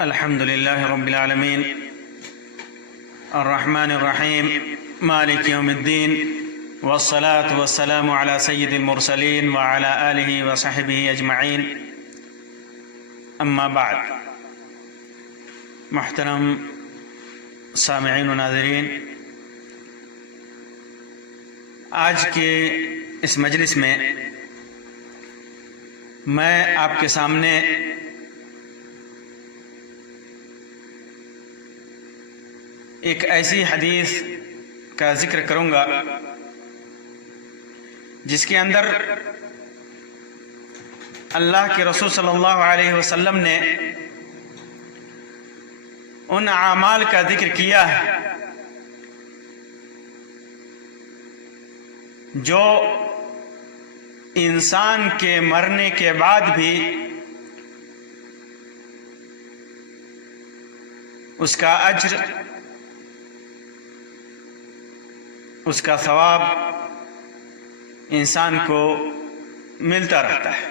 الحمد لله رب العالمين الرحمن الرحيم مالك يوم الدين والصلاة والسلام على سيد المرسلين وعلى آله وصحبه أجمعين أما بعد. محترم سامعین و ناظرین، آج کے اس مجلس میں میں آپ کے سامنے ایک ایسی حدیث کا ذکر کروں گا جس کے اندر اللہ کے رسول صلی اللہ علیہ وسلم نے ان اعمال کا ذکر کیا ہے جو انسان کے مرنے کے بعد بھی اس کا اجر، اس کا ثواب انسان کو ملتا رہتا ہے.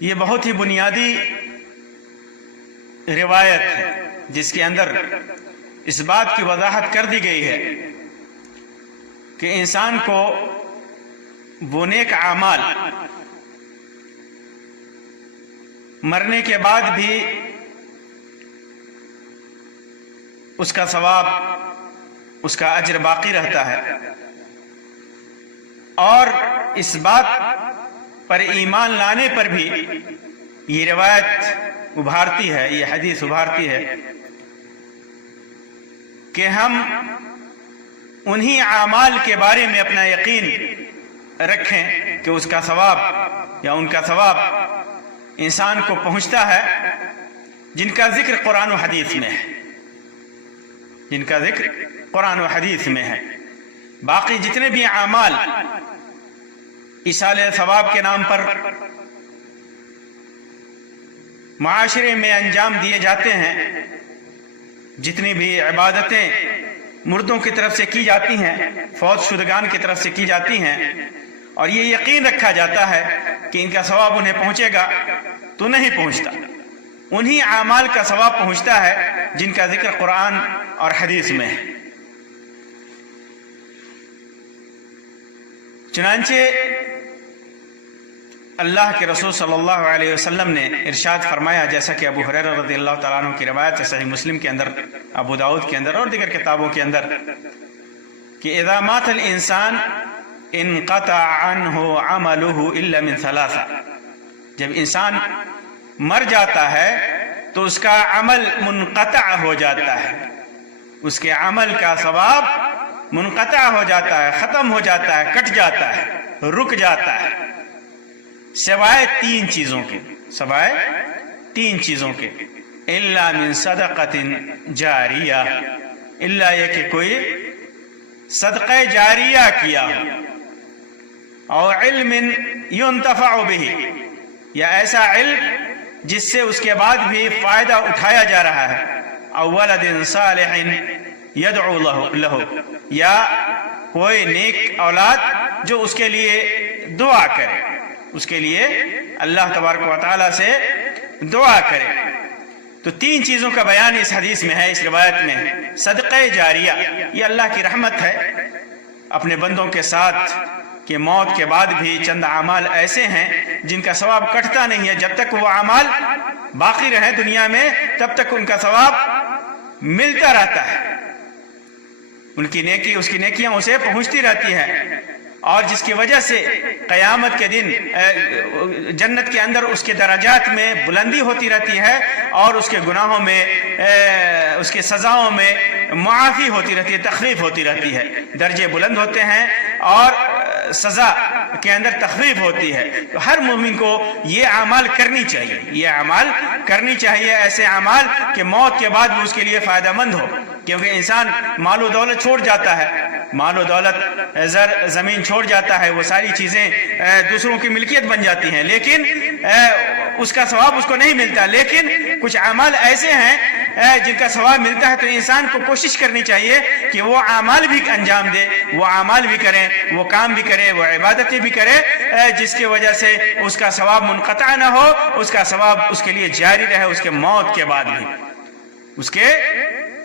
یہ بہت ہی بنیادی روایت ہے جس کے اندر اس بات کی وضاحت کر دی گئی ہے کہ انسان کو وہ نیک اعمال مرنے کے بعد بھی اس کا ثواب، اس کا اجر باقی رہتا ہے. اور اس بات پر ایمان لانے پر بھی یہ روایت ابھارتی ہے، یہ حدیث ابھارتی ہے کہ ہم انہی اعمال کے بارے میں اپنا یقین رکھیں کہ اس کا ثواب یا ان کا ثواب انسان کو پہنچتا ہے جن کا ذکر قرآن و حدیث میں ہے، جن کا ذکر قرآن و حدیث میں ہے. باقی جتنے بھی اعمال ایصال ثواب کے نام پر معاشرے میں انجام دیے جاتے ہیں، جتنی بھی عبادتیں مردوں کی طرف سے کی جاتی ہیں، فوت شدگان کی طرف سے کی جاتی ہیں، اور یہ یقین رکھا جاتا ہے کہ ان کا ثواب انہیں پہنچے گا، تو نہیں پہنچتا. انہی اعمال کا ثواب پہنچتا ہے جن کا ذکر قرآن اور حدیث میں ہے. چنانچہ اللہ کے رسول صلی اللہ علیہ وسلم نے ارشاد فرمایا، جیسا کہ ابو ہریرہ رضی اللہ تعالیٰ عنہ کی روایت ہے صحیح مسلم کے اندر، ابو داؤد کے اندر اور دیگر کتابوں کے اندر، کہ اذا مات الانسان انقطع عنہ عملہ الا من ثلاثہ. جب انسان مر جاتا ہے تو اس کا عمل منقطع ہو جاتا ہے، اس کے عمل کا ثواب منقطع ہو جاتا ہے، ختم ہو جاتا ہے، کٹ جاتا ہے، رک جاتا ہے، سوائے تین چیزوں کے، سوائے تین چیزوں کے. الا من صدقۃ جاریہ، الا یہ کہ کوئی صدقہ جاریہ کیا ہو، اور علم ينتفع به، یا ایسا علم جس سے اس کے بعد بھی فائدہ اٹھایا جا رہا ہے، او ولد صالح يدعو له، یا کوئی نیک اولاد جو اس کے لیے دعا کرے، اس کے لیے اللہ تبارک و تعالیٰ سے دعا کرے. تو تین چیزوں کا بیان اس حدیث میں ہے، اس روایت میں ہے. صدقہ جاریہ، یہ اللہ کی رحمت ہے اپنے بندوں کے ساتھ کہ موت کے بعد بھی چند اعمال ایسے ہیں جن کا ثواب کٹتا نہیں ہے. جب تک وہ اعمال باقی رہے دنیا میں تب تک ان کا ثواب ملتا رہتا ہے، ان کی نیکی، اس کی نیکیاں اسے پہنچتی رہتی ہے، اور جس کی وجہ سے قیامت کے دن جنت کے اندر اس کے درجات میں بلندی ہوتی رہتی ہے، اور اس کے گناہوں میں، اس کے سزاؤں میں معافی ہوتی رہتی ہے، تخفیف ہوتی رہتی ہے، درجے بلند ہوتے ہیں اور سزا کے اندر تخفیف ہوتی ہے. تو ہر مومن کو یہ اعمال کرنی چاہیے، یہ اعمال کرنی چاہیے، ایسے اعمال کہ موت کے بعد بھی اس کے لیے فائدہ مند ہو. کیونکہ انسان مال و دولت چھوڑ جاتا ہے، مال و دولت، زر زمین چھوڑ جاتا ہے، وہ ساری چیزیں دوسروں کی ملکیت بن جاتی ہیں، لیکن اس کا ثواب اس کو نہیں ملتا. لیکن کچھ اعمال ایسے ہیں جن کا ثواب ملتا ہے، تو انسان کو کوشش کرنی چاہیے کہ وہ اعمال بھی انجام دے، وہ اعمال بھی کریں، وہ کام بھی کرے، وہ عبادتیں بھی کرے، جس کی وجہ سے اس کا ثواب منقطع نہ ہو، اس کا ثواب اس کے لیے جاری رہے اس کے موت کے بعد بھی، اس کے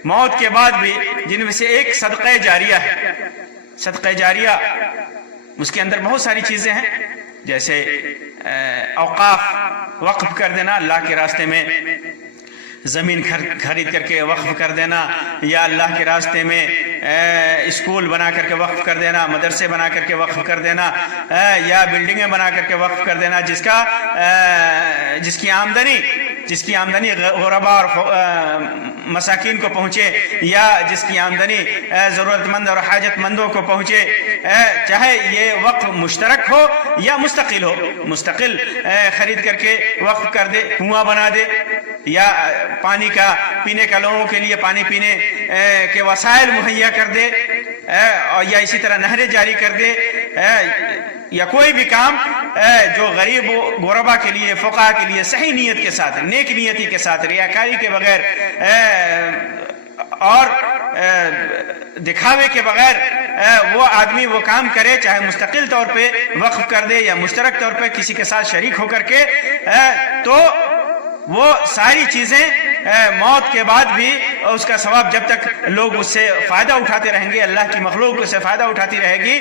موت کے بعد بھی، جن میں سے ایک صدقہ جاریہ ہے۔ صدقہ جاریہ اس کے اندر بہت ساری چیزیں ہیں، جیسے اوقاف وقف کر دینا، اللہ کے راستے میں زمین خرید کر کے وقف کر دینا، یا اللہ کے راستے میں اسکول بنا کر کے وقف کر دینا، مدرسے بنا کر کے وقف کر دینا، یا بلڈنگیں بنا کر کے وقف کر دینا، جس کی آمدنی غربا اور مساکین کو پہنچے، یا جس کی آمدنی ضرورت مند اور حاجت مندوں کو پہنچے، چاہے یہ وقف مشترک ہو یا مستقل ہو، مستقل خرید کر کے وقف کر دے، کنواں بنا دے، یا پانی کا پینے کا لوگوں کے لیے پانی پینے کے وسائل مہیا کر دے، یا اسی طرح نہریں جاری کر دے، یا کوئی بھی کام جو غریب غربا کے لیے، فقراء کے لیے صحیح نیت کے ساتھ، نیک نیتی کے ساتھ، ریاکاری کے بغیر اور دکھاوے کے بغیر وہ آدمی وہ کام کرے، چاہے مستقل طور پہ وقف کر دے یا مشترک طور پہ کسی کے ساتھ شریک ہو کر کے، تو وہ ساری چیزیں موت کے بعد بھی اس کا ثواب، جب تک لوگ اس سے فائدہ اٹھاتے رہیں گے، اللہ کی مخلوق اس سے فائدہ اٹھاتی رہے گی،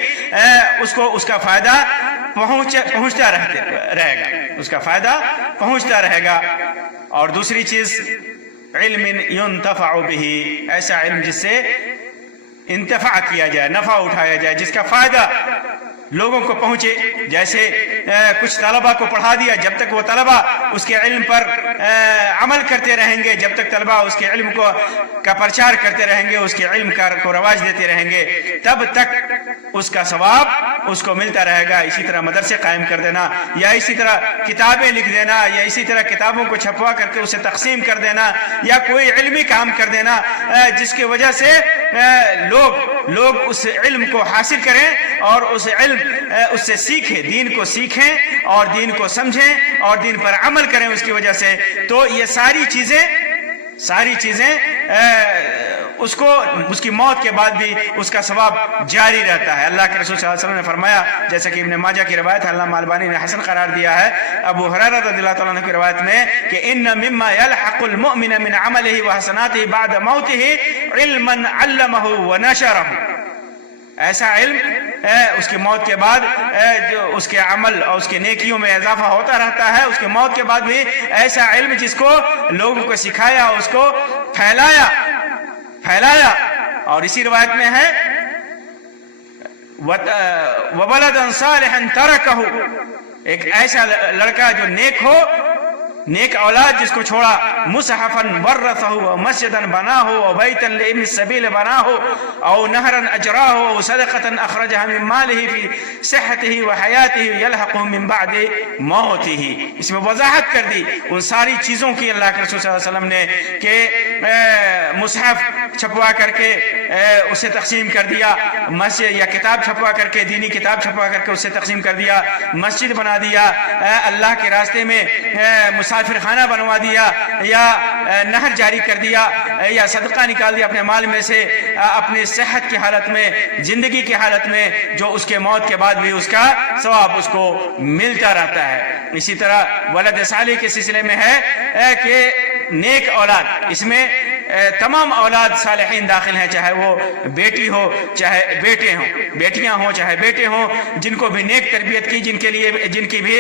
اس کا فائدہ پہنچتا رہے گا، اس کا فائدہ پہنچتا رہے گا۔ اور دوسری چیز، علم ينتفع به، ایسا علم جس سے انتفاع کیا جائے، نفع اٹھایا جائے، جس کا فائدہ لوگوں کو پہنچے۔ جیسے کچھ طلبہ کو پڑھا دیا، جب تک وہ طلبہ اس کے علم پر عمل کرتے رہیں گے، جب تک طلبہ اس کے علم کا پرچار کرتے رہیں گے، اس کے علم کو رواج دیتے رہیں گے، تب تک اس کا ثواب اس کو ملتا رہے گا۔ اسی طرح مدرسے قائم کر دینا، یا اسی طرح کتابیں لکھ دینا، یا اسی طرح کتابوں کو چھپوا کر کے اسے تقسیم کر دینا، یا کوئی علمی کام کر دینا، جس کی وجہ سے لوگ اس علم کو حاصل کریں اور اس سے سیکھیں، دین کو سیکھیں اور دین کو سمجھیں اور دین پر عمل کریں اس کی وجہ سے، تو یہ ساری چیزیں اس کی موت کے بعد بھی اس کا ثواب جاری رہتا ہے۔ اللہ کے رسول صلی اللہ علیہ وسلم نے فرمایا، جیسا کہ ابن ماجہ کی روایت ہے، علامہ البانی نے حسن قرار دیا ہے، ابو ہریرہ رضی اللہ تعالیٰ عنہ کی روایت میں، کہ ان مما يلحق المؤمن من عمله وحسناته بعد موته علما علمه ونشره، ایسا علم اس کی موت کے بعد جو اس کے عمل اور اس کے نیکیوں میں اضافہ ہوتا رہتا ہے، اس کی موت کے بعد بھی ایسا علم جس کو لوگوں کو سکھایا، اس کو پھیلایا۔ اور اسی روایت میں ہے وَبَلَدًا صَالِحًا تَرَكَهُ، ایک ایسا لڑکا جو نیک ہو، نیک اولاد جس کو چھوڑا، مصحفا ورثه ومسجدا بناه وبيتا لابن السبيل بناه او نهرا اجراه او صدقه اخرجها من ماله في صحته وحياته يلحقه من بعد موته۔ اس میں وضاحت کر دی ان ساری چیزوں کی اللہ کے رسول صلی اللہ علیہ وسلم نے، کہ مصحف چھپوا کر کے اسے تقسیم کر دیا، مسجد یا کتاب چھپوا کر کے، دینی کتاب چھپوا کر کے اسے تقسیم کر دیا، مسجد بنا دیا، اللہ کے راستے میں مسافر خانہ بنوا دیا، یا نہر جاری کر دیا، یا صدقہ نکال دیا اپنے مال میں سے، اپنی صحت کی حالت میں، زندگی کی حالت میں، جو اس کے موت کے بعد بھی اس کا ثواب اس کو ملتا رہتا ہے۔ اسی طرح ولد صالح کے سلسلے میں ہے کہ نیک اولاد، اس میں تمام اولاد صالحین داخل ہیں، چاہے وہ بیٹی ہو چاہے بیٹے ہوں، بیٹیاں ہوں چاہے بیٹے ہوں، جن کو بھی نیک تربیت کی، جن کی بھی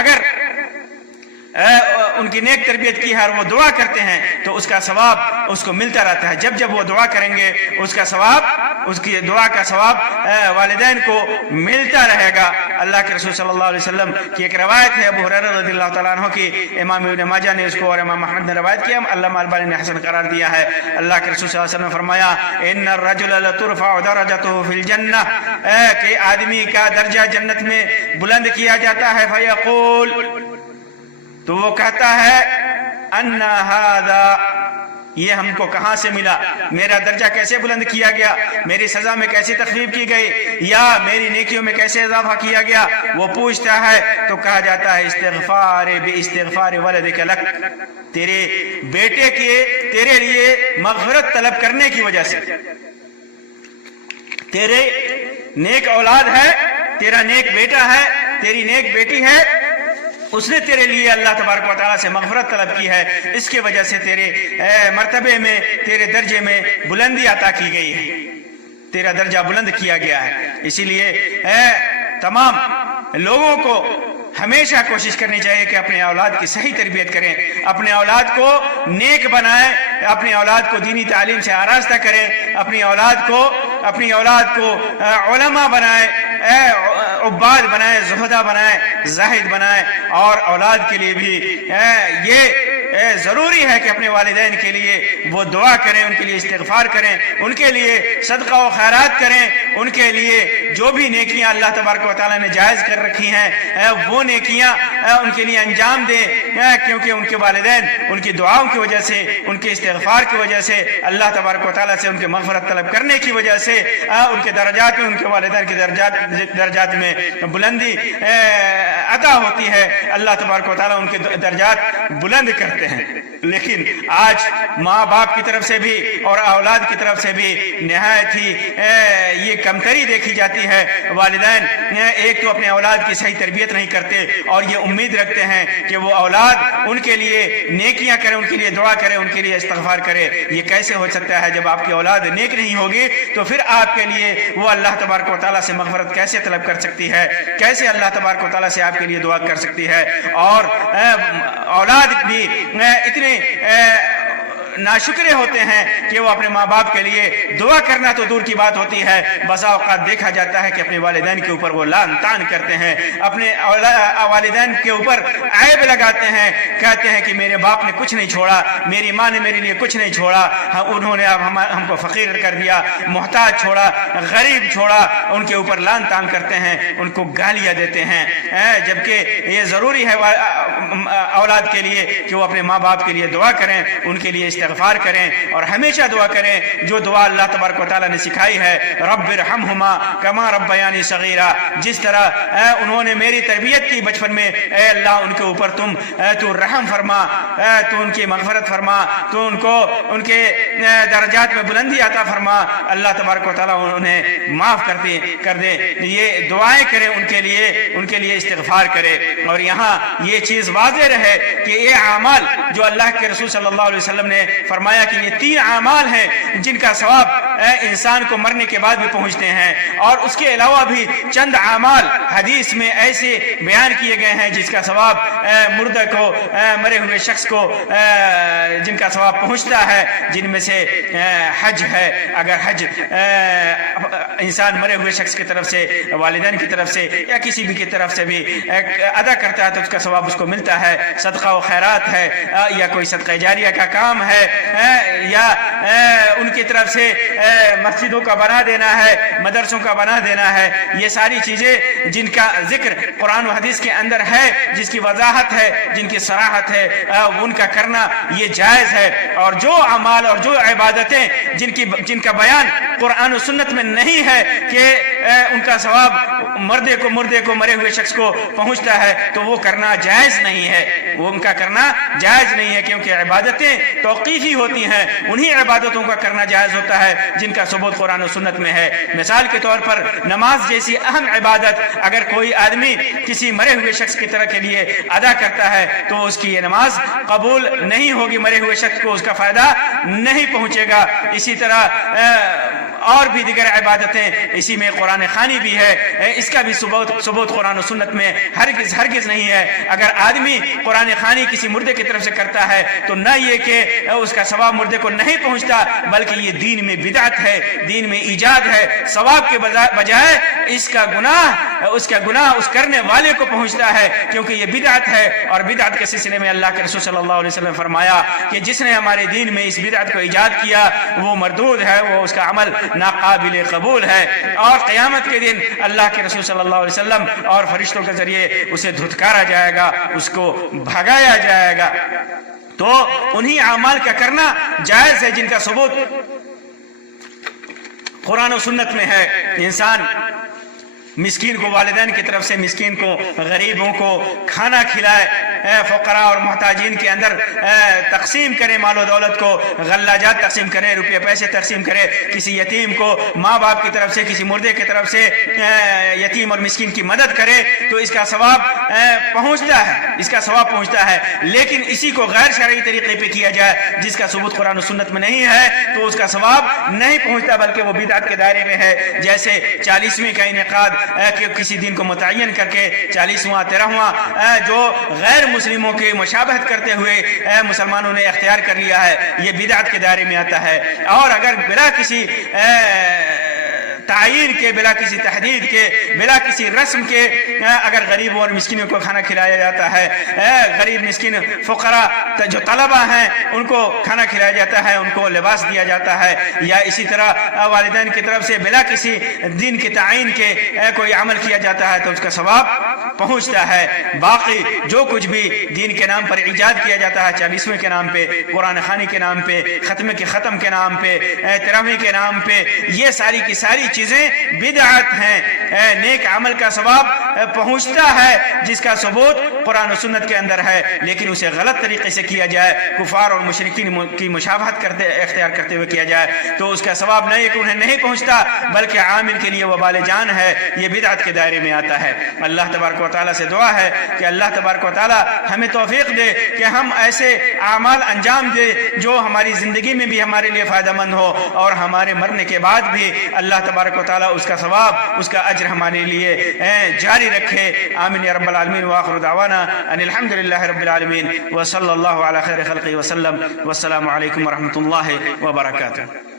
اگر ان کی نیک تربیت کی ہے اور وہ دعا کرتے ہیں تو اس کا ثواب اس کو ملتا رہتا ہے۔ جب وہ دعا کریں گے اس کا ثواب، اس کی دعا کا ثواب والدین کو ملتا رہے گا۔ اللہ کے رسول صلی اللہ علیہ وسلم کی ایک روایت ہے ابو ہریرہ رضی اللہ تعالیٰ عنہ کی، امام ابن ماجہ نے اس کو اور امام احمد نے روایت کیا، علامہ البانی نے حسن قرار دیا ہے۔ اللہ کے رسول صلی اللہ علیہ وسلم نے فرمایا، ان الرجل لترفع درجته فی الجنہ، کہ آدمی کا درجہ جنت میں بلند کیا جاتا ہے، فیقول، تو وہ کہتا ہے، ان هذا یہ ہم کو کہاں سے ملا؟ میرا درجہ کیسے بلند کیا گیا؟ میری سزا میں کیسی تخفیف کی گئی؟ یا میری نیکیوں میں کیسے اضافہ کیا گیا؟ وہ پوچھتا ہے تو کہا جاتا ہے استغفار باستغفار ولدک لک، تیرے بیٹے کے تیرے لیے مغفرت طلب کرنے کی وجہ سے، تیرے نیک اولاد ہے، تیرا نیک بیٹا ہے، تیری نیک بیٹی ہے، اس نے تیرے لیے اللہ تبارک و تعالیٰ سے مغفرت طلب کی ہے، اس کی وجہ سے تیرے مرتبے میں، تیرے درجے میں بلندی عطا کی گئی ہے، تیرا درجہ بلند کیا گیا ہے۔ اسی لیے تمام لوگوں کو ہمیشہ کوشش کرنی چاہیے کہ اپنے اولاد کی صحیح تربیت کریں، اپنے اولاد کو نیک بنائیں، اپنی اولاد کو دینی تعلیم سے آراستہ کریں، اپنی اولاد کو علماء بنائیں، عباد بنائیں، زہدہ بنائیں، زاہد بنائیں۔ اور اولاد کے لیے بھی یہ ضروری ہے کہ اپنے والدین کے لیے وہ دعا کریں، ان کے لیے استغفار کریں، ان کے لیے صدقہ و خیرات کریں، ان کے لیے جو بھی نیکیاں اللہ تبارک و تعالیٰ نے جائز کر رکھی ہیں وہ نیکیاں ان کے لیے انجام دیں، کیونکہ ان کے والدین ان کی دعاؤں کی وجہ سے، ان کے استغفار کی وجہ سے، اللہ تبارک و تعالیٰ سے ان کے مغفرت طلب کرنے کی وجہ سے ان کے درجات میں، ان کے والدین کے درجات میں بلندی عطا ہوتی ہے، اللہ تبارک و تعالیٰ ان کے درجات بلند کرتے ہیں۔ لیکن آج ماں باپ کی طرف سے بھی اور اولاد کی طرف سے بھی نہایت ہی یہ کمتری دیکھی جاتی ہے۔ والدین ایک تو اپنے اولاد کی صحیح تربیت نہیں کرتے اور یہ امید رکھتے ہیں کہ وہ اولاد ان کے لیے نیکیاں کرے، ان کے لیے دعا کرے، ان کے لیے استغفار کرے۔ یہ کیسے ہو سکتا ہے؟ جب آپ کی اولاد نیک نہیں ہوگی تو پھر آپ کے لیے وہ اللہ تبارک و تعالیٰ سے مغفرت کیسے طلب کر سکتی ہے؟ کیسے اللہ تبارک و تعالیٰ سے آپ کے لیے دعا کر سکتی ہے؟ اور اولاد بھی اتنے ناشکرے ہوتے ہیں کہ وہ اپنے ماں باپ کے لیے دعا کرنا تو دور کی بات ہوتی ہے، بسا اوقات دیکھا جاتا ہے کہ اپنے والدین کے اوپر وہ لعن طعن کرتے ہیں، اپنے والدین کے اوپر عیب لگاتے ہیں، کہتے ہیں کہ میرے باپ نے کچھ نہیں چھوڑا، میری ماں نے میرے لیے کچھ نہیں چھوڑا، انہوں نے اب ہم کو فقیر کر دیا، محتاج چھوڑا، غریب چھوڑا۔ ان کے اوپر لعن طعن کرتے ہیں، ان کو گالیاں دیتے ہیں، جبکہ یہ ضروری ہے اولاد کے لیے کہ وہ اپنے ماں باپ کے لیے دعا کریں، ان کے لیے استغفار کریں اور ہمیشہ دعا کریں جو دعا اللہ تبارک و تعالیٰ نے سکھائی ہے، رب ارحمہما کما ربیانی صغیرا، جس طرح انہوں نے میری تربیت کی بچپن میں، اے اللہ ان کے اوپر تو رحم فرما، تو ان کی مغفرت فرما، تو ان کے درجات میں بلندی عطا فرما، اللہ تبارک و تعالیٰ انہیں معاف کر دے۔ یہ دعائیں کریں ان کے لیے استغفار کرے۔ اور یہاں یہ چیز واضح رہے کہ یہ اعمال جو اللہ کے رسول صلی اللہ علیہ وسلم نے فرمایا کہ یہ 3 اعمال ہیں جن کا ثواب انسان کو مرنے کے بعد بھی پہنچتے ہیں، اور اس کے علاوہ بھی چند اعمال حدیث میں ایسے بیان کیے گئے ہیں جس کا ثواب مردہ کو، مرے ہوئے شخص کو جن کا ثواب پہنچتا ہے، جن میں سے حج ہے۔ اگر حج انسان مرے ہوئے شخص کی طرف سے، والدین کی طرف سے یا کسی بھی کی طرف سے بھی ادا کرتا ہے تو اس کا ثواب اس کو ملتا ہے۔ صدقہ و خیرات ہے، یا کوئی صدقہ جاریہ کا کام ہے، یا ان کی طرف سے مسجدوں کا بنا دینا ہے، مدرسوں کا بنا دینا ہے، یہ ساری چیزیں جن کا ذکر قرآن و حدیث کے اندر ہے، جس کی وضاحت ہے، جن کی صراحت ہے، ان کا کرنا یہ جائز ہے۔ اور جو اعمال اور جو عبادتیں جن کا بیان قرآن و سنت میں نہیں ہے کہ ان کا ثواب مردے کو مرے ہوئے شخص کو پہنچتا ہے تو وہ کرنا جائز نہیں ہے، وہ ان کا کرنا جائز نہیں ہے، کیونکہ عبادتیں توقیفی ہوتی ہیں، انہی عبادتوں کا کرنا جائز ہوتا ہے جن کا ثبوت قرآن و سنت میں ہے۔ مثال کے طور پر نماز جیسی اہم عبادت اگر کوئی آدمی کسی مرے ہوئے شخص کی طرح کے لیے ادا کرتا ہے تو اس کی یہ نماز قبول نہیں ہوگی، مرے ہوئے شخص کو اس کا فائدہ نہیں پہنچے گا۔ اسی طرح اور بھی دیگر عبادتیں، اسی میں قرآن خوانی بھی ہے، اس کا بھی ثبوت قرآن و سنت میں ہرگز نہیں ہے۔ اگر آدمی قرآن خوانی کسی مردے کی طرف سے کرتا ہے تو نہ یہ کہ اس کا ثواب مردے کو نہیں پہنچتا، بلکہ یہ دین میں بدعت ہے، دین میں ایجاد ہے، ثواب کے بجائے اس کا گناہ اس کرنے والے کو پہنچتا ہے، کیونکہ یہ بدعت ہے۔ اور بدعت کے سلسلے میں اللہ کے رسول صلی اللہ علیہ وسلم نے فرمایا کہ جس نے ہمارے دین میں اس بدعت کو ایجاد کیا وہ مردود ہے، وہ اس کا عمل ناقابل قبول ہے، اور قیامت کے دن اللہ کے رسول صلی اللہ علیہ وسلم اور فرشتوں کے ذریعے اسے دھتکارا جائے گا، اس کو بھگایا جائے گا۔ تو انہی اعمال کا کرنا جائز ہے جن کا ثبوت قرآن و سنت میں ہے. انسان مسکین کو والدین کی طرف سے مسکین کو غریبوں کو کھانا کھلائے, فقراء اور محتاجین کے اندر تقسیم کرے, مال و دولت کو غلہ تقسیم کرے, روپے پیسے تقسیم کرے, کسی یتیم کو ماں باپ کی طرف سے کسی مردے کی طرف سے یتیم اور مسکین کی مدد کرے تو اس کا ثواب پہنچتا ہے, اس کا ثواب پہنچتا ہے. لیکن اسی کو غیر شرعی طریقے پہ کیا جائے جس کا ثبوت قرآن و سنت میں نہیں ہے تو اس کا ثواب نہیں پہنچتا بلکہ وہ بدعت کے دائرے میں ہے. جیسے 40ویں کا انعقاد کہ کسی دن کو متعین کر کے 40واں 13واں جو غیر مسلموں کی مشابہت کرتے ہوئے مسلمانوں نے اختیار کر لیا ہے, یہ بدعت کے دائرے میں آتا ہے. اور اگر بلا کسی تعین کے, بلا کسی تحدید کے, بلا کسی رسم کے اگر غریبوں اور مسکینوں کو کھانا کھلایا جاتا ہے, غریب مسکین فقراء جو طلبہ ہیں ان کو کھانا کھلایا جاتا ہے, ان کو لباس دیا جاتا ہے, یا اسی طرح والدین کی طرف سے بلا کسی دین کے تعین کے کوئی عمل کیا جاتا ہے تو اس کا ثواب پہنچتا ہے. باقی جو کچھ بھی دین کے نام پر ایجاد کیا جاتا ہے, 40ویں کے نام پہ, قرآن خوانی کے نام پہ, ختم کے ختم کے نام پہ, 13ویں کے نام پہ, یہ ساری کی ساری چیزیں بدعت ہیں. نیک عمل کا ثواب پہنچتا ہے جس کا ثبوت قرآن و سنت کے اندر ہے, لیکن اسے غلط طریقے سے کیا جائے, کفار اور مشرکین کی مشابہت اختیار کرتے ہوئے کیا جائے تو اس کا ثواب نہیں کہ انہیں نہیں پہنچتا بلکہ عامل کے لیے وبال جان ہے, یہ بدعت کے دائرے میں آتا ہے. اللہ تبارک و تعالیٰ سے دعا ہے کہ اللہ تبارک و تعالیٰ ہمیں توفیق دے کہ ہم ایسے اعمال انجام دے جو ہماری زندگی میں بھی ہمارے لیے فائدہ مند ہو اور ہمارے مرنے کے بعد بھی اللہ تبارک و تعالیٰ اس کا ثواب, اس کا اجر ہمارے لیے جاری رکھے. آمین یا رب العالمین. وآخر دعوانا ان الحمد للہ رب العالمین وصلی اللہ علی خیر خلقہ وسلم. والسلام علیکم ورحمۃ اللہ وبرکاتہ.